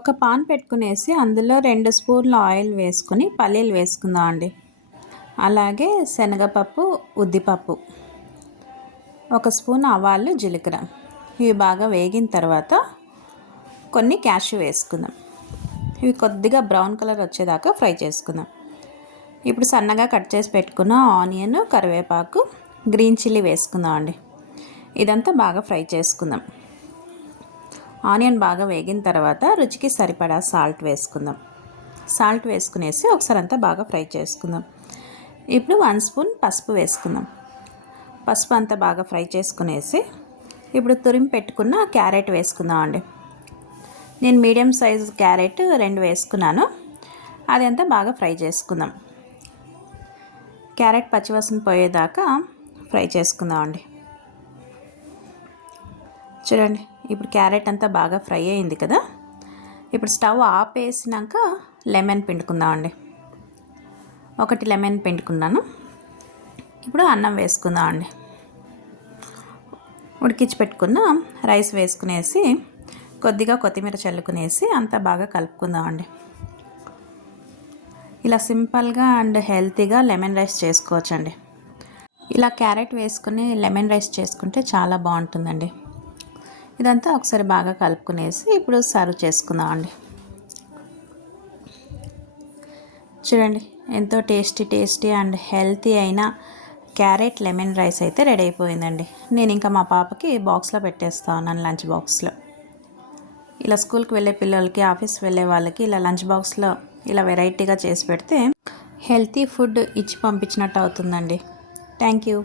ఒక పాన్ పెట్టుకునేసి అందులో రెండు స్పూన్ల ఆయిల్ వేసుకుని పల్లీలు వేసుకుందాం అండి అలాగే శనగపప్పు ఉద్దిపప్పు ఒక స్పూన్ ఆవాలు జీలకర్ర. ఇవి బాగా వేగిన తర్వాత కొన్ని క్యాషు వేసుకుందాం. ఇవి కొద్దిగా బ్రౌన్ కలర్ వచ్చేదాకా ఫ్రై చేసుకుందాం. ఇప్పుడు సన్నగా కట్ చేసి పెట్టుకున్న ఆనియన్ కరివేపాకు గ్రీన్ చిల్లీ వేసుకుందాం అండి ఇదంతా బాగా ఫ్రై చేసుకుందాం. ఆనియన్ బాగా వేగిన తర్వాత రుచికి సరిపడా సాల్ట్ వేసుకుందాం. సాల్ట్ వేసుకునేసి ఒకసారి అంతా బాగా ఫ్రై చేసుకుందాం. ఇప్పుడు వన్ స్పూన్ పసుపు వేసుకుందాం. పసుపు అంతా బాగా ఫ్రై చేసుకునేసి ఇప్పుడు తురిమి పెట్టుకున్న క్యారెట్ వేసుకుందాం అండి నేను మీడియం సైజ్ క్యారెట్ రెండు వేసుకున్నాను. అది అంతా బాగా ఫ్రై చేసుకుందాం. క్యారెట్ పచ్చివాసన పోయేదాకా ఫ్రై చేసుకుందాం అండి చూడండి ఇప్పుడు క్యారెట్ అంతా బాగా ఫ్రై అయింది కదా. ఇప్పుడు స్టవ్ ఆపేసినాక లెమన్ పిండుకుందామండి. ఒకటి లెమన్ పిండుకున్నాను. ఇప్పుడు అన్నం వేసుకుందామండి. ఉడికించి పెట్టుకున్న రైస్ వేసుకునేసి కొద్దిగా కొత్తిమీర చల్లుకునేసి అంతా బాగా కలుపుకుందామండి. ఇలా సింపుల్గా అండ్ హెల్తీగా లెమన్ రైస్ చేసుకోవచ్చండి. ఇలా క్యారెట్ వేసుకుని లెమన్ రైస్ చేసుకుంటే చాలా బాగుంటుందండి. ఇదంతా ఒకసారి బాగా కలుపుకునేసి ఇప్పుడు సర్వ్ చేసుకుందామండి. చూడండి ఎంతో టేస్టీ టేస్టీ అండ్ హెల్తీ అయిన క్యారెట్ లెమన్ రైస్ అయితే రెడీ అయిపోయిందండి. నేను ఇంకా మా పాపకి బాక్స్లో పెట్టేస్తా ఉన్నాను లంచ్ బాక్స్లో. ఇలా స్కూల్కి వెళ్ళే పిల్లలకి ఆఫీస్ వెళ్ళే వాళ్ళకి ఇలా లంచ్ బాక్స్లో ఇలా వెరైటీగా చేసి పెడితే హెల్తీ ఫుడ్ ఇచ్చి పంపించినట్టు అవుతుందండి. Thank you.